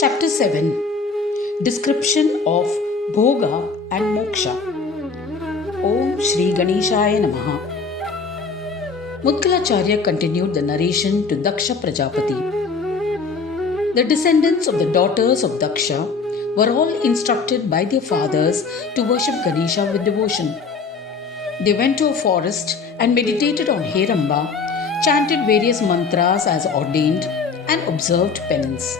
Chapter 7. Description of Bhoga and Moksha. Om Shri Ganeshaya Namaha. Mudgal continued the narration to Daksha Prajapati. The descendants of the daughters of Daksha were all instructed by their fathers to worship Ganesha with devotion. They went to a forest and meditated on Heramba, chanted various mantras as ordained, and observed penance.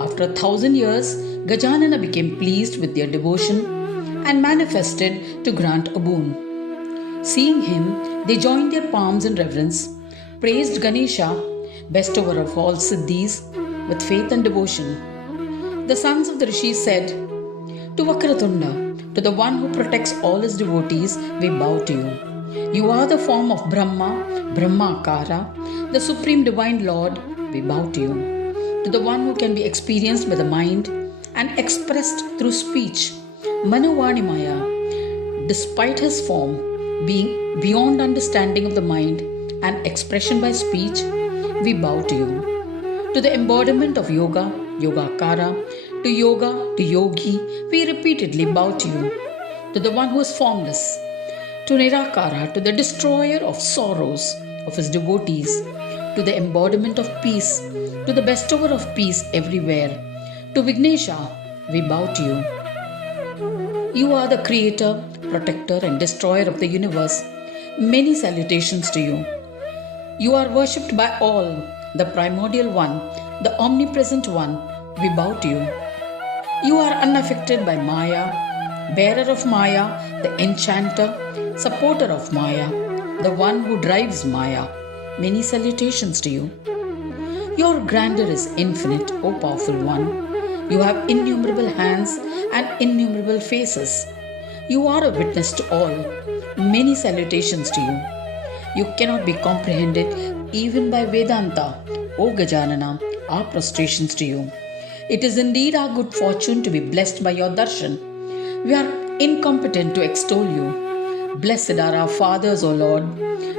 After 1,000 years, Gajanana became pleased with their devotion and manifested to grant a boon. Seeing him, they joined their palms in reverence, praised Ganesha, bestower of all siddhis, with faith and devotion. The sons of the rishis said, "To Vakratunda, to the one who protects all his devotees, we bow to you. You are the form of Brahma, Brahmakara, the supreme divine Lord, we bow to you. To the one who can be experienced by the mind and expressed through speech, Manovarnimaya, despite his form being beyond understanding of the mind and expression by speech, we bow to you. To the embodiment of yoga, Yogakara, to yoga, to yogi, we repeatedly bow to you. To the one who is formless, to Nirakara, to the destroyer of sorrows of his devotees, to the embodiment of peace, to the bestower of peace everywhere, to Vignisha, we bow to you. You are the creator, protector and destroyer of the universe. Many salutations to you. You are worshipped by all, the primordial one, the omnipresent one, we bow to you. You are unaffected by Maya, bearer of Maya, the enchanter, supporter of Maya, the one who drives Maya. Many salutations to you. Your grandeur is infinite, O powerful one. You have innumerable hands and innumerable faces. You are a witness to all. Many salutations to you. You cannot be comprehended even by Vedanta. O Gajanana, our prostrations to you. It is indeed our good fortune to be blessed by your darshan. We are incompetent to extol you. Blessed are our fathers, O Lord.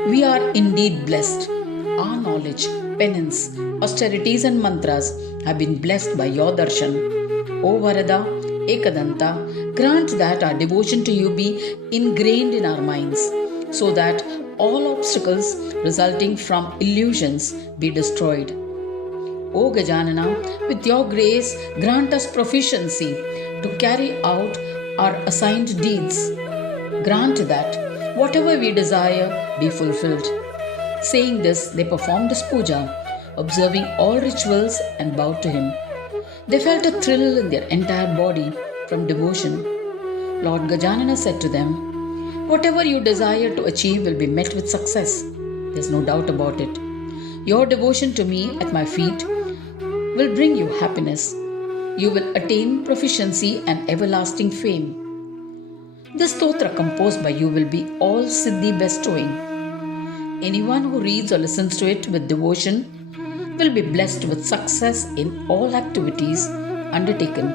We are indeed blessed. Our knowledge, penance, austerities and mantras have been blessed by your darshan. O Varada, Ekadanta, grant that our devotion to you be ingrained in our minds, so that all obstacles resulting from illusions be destroyed. O Gajanana, with your grace, grant us proficiency to carry out our assigned deeds. Grant that whatever we desire be fulfilled. Saying this, they performed his puja, observing all rituals and bowed to him. They felt a thrill in their entire body from devotion. Lord Gajanana said to them, "Whatever you desire to achieve will be met with success. There's no doubt about it. Your devotion to me at my feet will bring you happiness. You will attain proficiency and everlasting fame. This stotra composed by you will be all siddhi bestowing. Anyone who reads or listens to it with devotion will be blessed with success in all activities undertaken.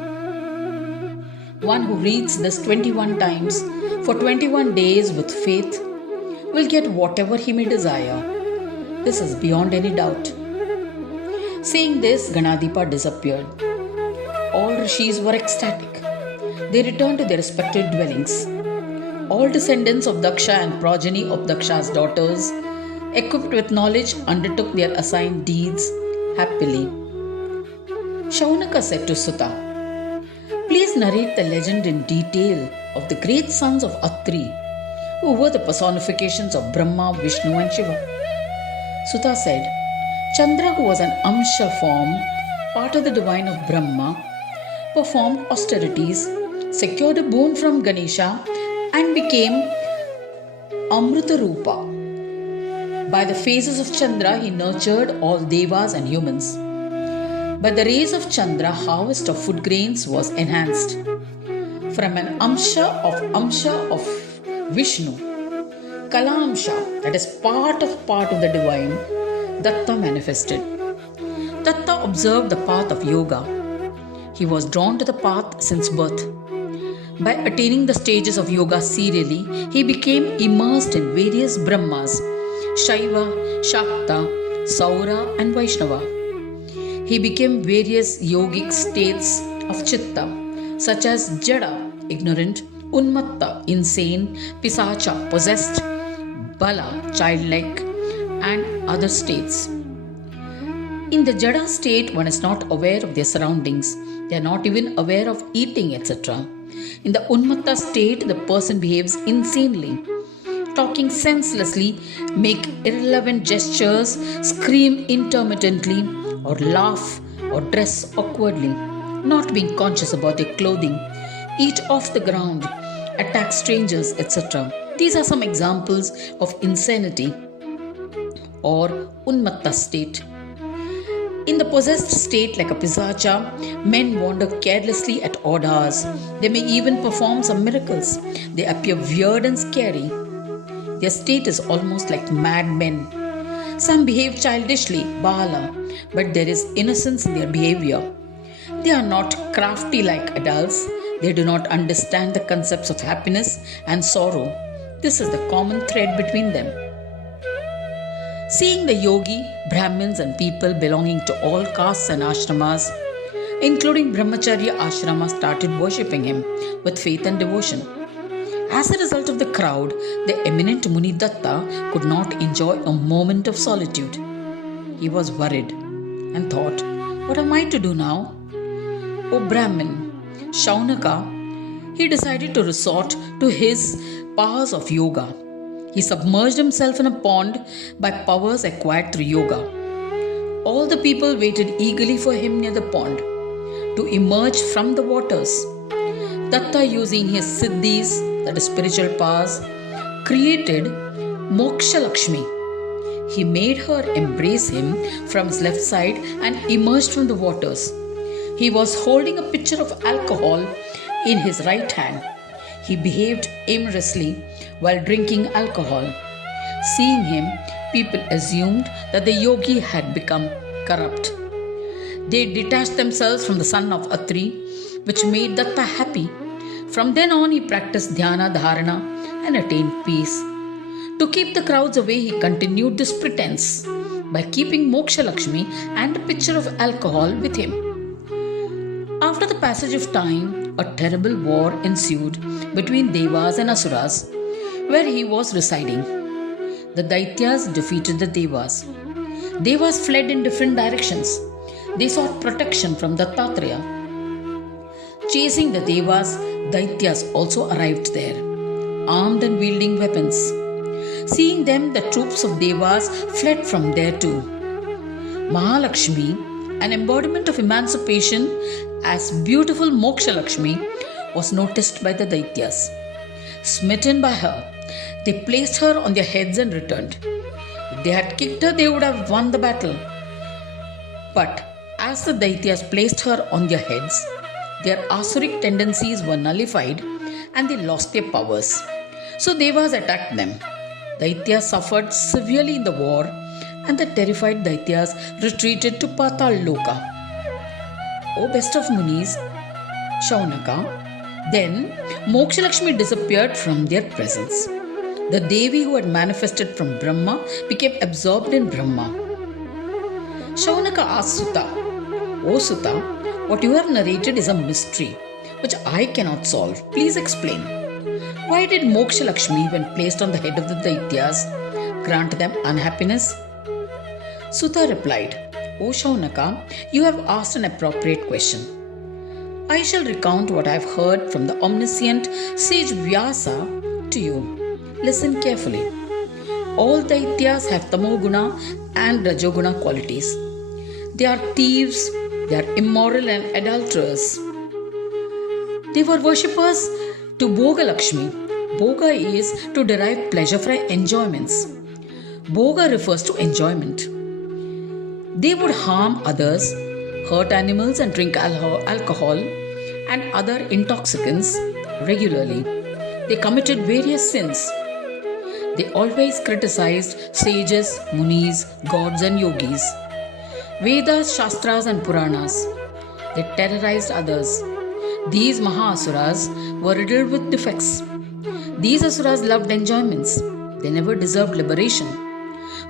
One who reads this 21 times for 21 days with faith will get whatever he may desire. This is beyond any doubt." Saying this, Ganadipa disappeared. All rishis were ecstatic. They returned to their respective dwellings. All descendants of Daksha and progeny of Daksha's daughters, equipped with knowledge, undertook their assigned deeds happily. Shaunaka said to Sutta, "Please narrate the legend in detail of the great sons of Atri, who were the personifications of Brahma, Vishnu and Shiva." Sutta said, Chandra, who was an Amsha form, part of the divine of Brahma, performed austerities, secured a boon from Ganesha and became Amrita Rupa. By the phases of Chandra, he nurtured all Devas and humans. By the rays of Chandra, harvest of food grains was enhanced. From an Amsha of Vishnu, Kala Amsha, that is part of the divine, Datta manifested. Datta observed the path of yoga. He was drawn to the path since birth. By attaining the stages of yoga serially, he became immersed in various Brahmas, Shiva, Shakta, Saura and Vaishnava. He became various yogic states of chitta, such as Jada, ignorant, Unmatta, insane, Pisacha, possessed, Bala, childlike, and other states. In the Jada state, one is not aware of their surroundings. They are not even aware of eating, etc. In the Unmatta state, the person behaves insanely, talking senselessly, make irrelevant gestures, scream intermittently, or laugh or dress awkwardly, not being conscious about their clothing, eat off the ground, attack strangers, etc. These are some examples of insanity or Unmatta state. In the possessed state, like a Pisacha, men wander carelessly at odd hours. They may even perform some miracles. They appear weird and scary. Their state is almost like madmen. Some behave childishly, Bala, but there is innocence in their behavior. They are not crafty like adults. They do not understand the concepts of happiness and sorrow. This is the common thread between them. Seeing the yogi, Brahmins and people belonging to all castes and ashramas, including Brahmacharya ashrama, started worshipping him with faith and devotion. As a result of the crowd, the eminent Muni Datta could not enjoy a moment of solitude. He was worried and thought, what am I to do now? O Brahmin, Shaunaka, he decided to resort to his powers of yoga. He submerged himself in a pond by powers acquired through yoga. All the people waited eagerly for him near the pond to emerge from the waters. Datta, using his siddhis, that is spiritual powers, created Moksha Lakshmi. He made her embrace him from his left side and emerged from the waters. He was holding a pitcher of alcohol in his right hand. He behaved aimlessly while drinking alcohol. Seeing him, people assumed that the yogi had become corrupt. They detached themselves from the son of Atri, which made Datta happy. From then on, he practiced dhyana, dharana, and attained peace. To keep the crowds away, he continued this pretense by keeping Moksha Lakshmi and a pitcher of alcohol with him. After the passage of time, a terrible war ensued between Devas and Asuras, where he was residing. The Daityas defeated the Devas. Devas fled in different directions. They sought protection from Dattatreya. Chasing the Devas, Daityas also arrived there, armed and wielding weapons. Seeing them, the troops of Devas fled from there too. Mahalakshmi, an embodiment of emancipation as beautiful Moksha Lakshmi, was noticed by the Daityas. Smitten by her, they placed her on their heads and returned. If they had kicked her, they would have won the battle. But as the Daityas placed her on their heads, their Asuric tendencies were nullified and they lost their powers. So Devas attacked them. Daityas suffered severely in the war and the terrified Daityas retreated to Patal Loka. O best of Munis, Shaunaka, then Moksha Lakshmi disappeared from their presence. The Devi who had manifested from Brahma became absorbed in Brahma. Shaunaka asked Sutta, O Sutta, what you have narrated is a mystery which I cannot solve. Please explain. Why did Moksha Lakshmi, when placed on the head of the Daityas, grant them unhappiness? Sutta replied, O Shaunaka, you have asked an appropriate question. I shall recount what I have heard from the omniscient sage Vyasa to you. Listen carefully. All Daityas have Tamoguna and Rajoguna qualities. They are thieves, they are immoral and adulterers. They were worshippers to Bhoga Lakshmi. Bhoga is to derive pleasure from enjoyments. Bhoga refers to enjoyment. They would harm others, hurt animals and drink alcohol and other intoxicants regularly. They committed various sins. They always criticized sages, munis, gods and yogis. Vedas, Shastras and Puranas. They terrorized others. These Mahasuras were riddled with defects. These Asuras loved enjoyments. They never deserved liberation.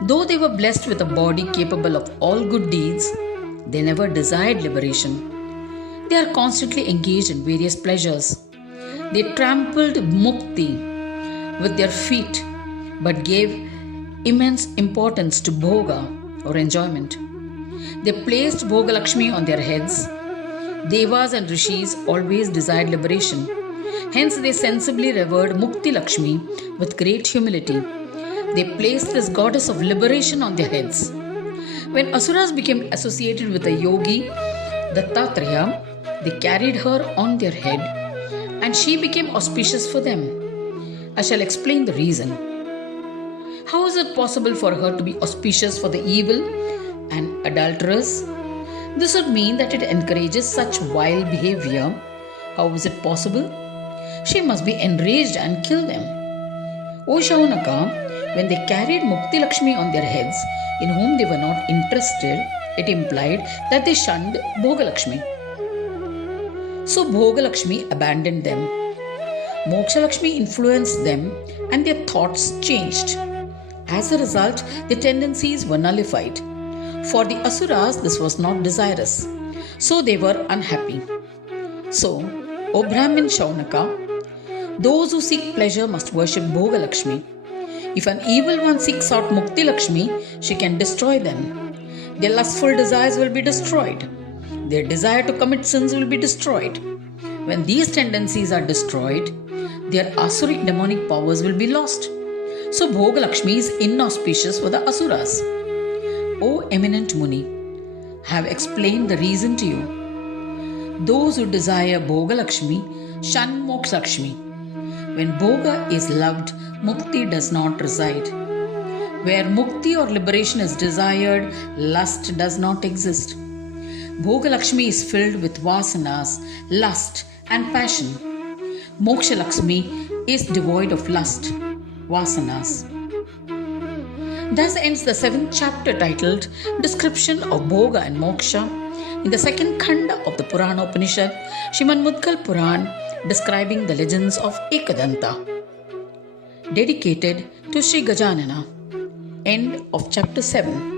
Though they were blessed with a body capable of all good deeds, They never desired liberation. They are constantly engaged in various pleasures. They trampled mukti with their feet but gave immense importance to bhoga or enjoyment. They placed Bhoga Lakshmi on their heads. Devas and rishis always desired liberation. Hence, they sensibly revered Mukti Lakshmi with great humility. They placed this goddess of liberation on their heads. When Asuras became associated with a yogi, Dattatreya, they carried her on their head and she became auspicious for them. I shall explain the reason. How is it possible for her to be auspicious for the evil and adulterous? This would mean that it encourages such vile behavior. How is it possible? She must be enraged and kill them. O Shaunaka, when they carried Mukti Lakshmi on their heads, in whom they were not interested, it implied that they shunned Bhoga Lakshmi. So Bhoga Lakshmi abandoned them. Moksha Lakshmi influenced them and their thoughts changed. As a result, their tendencies were nullified. For the Asuras, this was not desirous. So they were unhappy. So, O Brahmin Shaunaka, those who seek pleasure must worship Bhoga Lakshmi. If an evil one seeks out Mukti Lakshmi, she can destroy them. Their lustful desires will be destroyed. Their desire to commit sins will be destroyed. When these tendencies are destroyed, their Asuric demonic powers will be lost. So Bhoga Lakshmi is inauspicious for the Asuras. O eminent Muni, I have explained the reason to you. Those who desire Bhoga Lakshmi shun Moksha Lakshmi. When Bhoga is loved, Mukti does not reside. Where Mukti or liberation is desired, lust does not exist. Bhoga Lakshmi is filled with vasanas, lust and passion. Moksha Lakshmi is devoid of lust, vasanas. Thus ends the 7th chapter titled Description of Bhoga and Moksha in the 2nd Khanda of the Puran Upanishad, Srimad Mudgal Puran, describing the legends of Ekadanta. Dedicated to Sri Gajanana. End of chapter 7.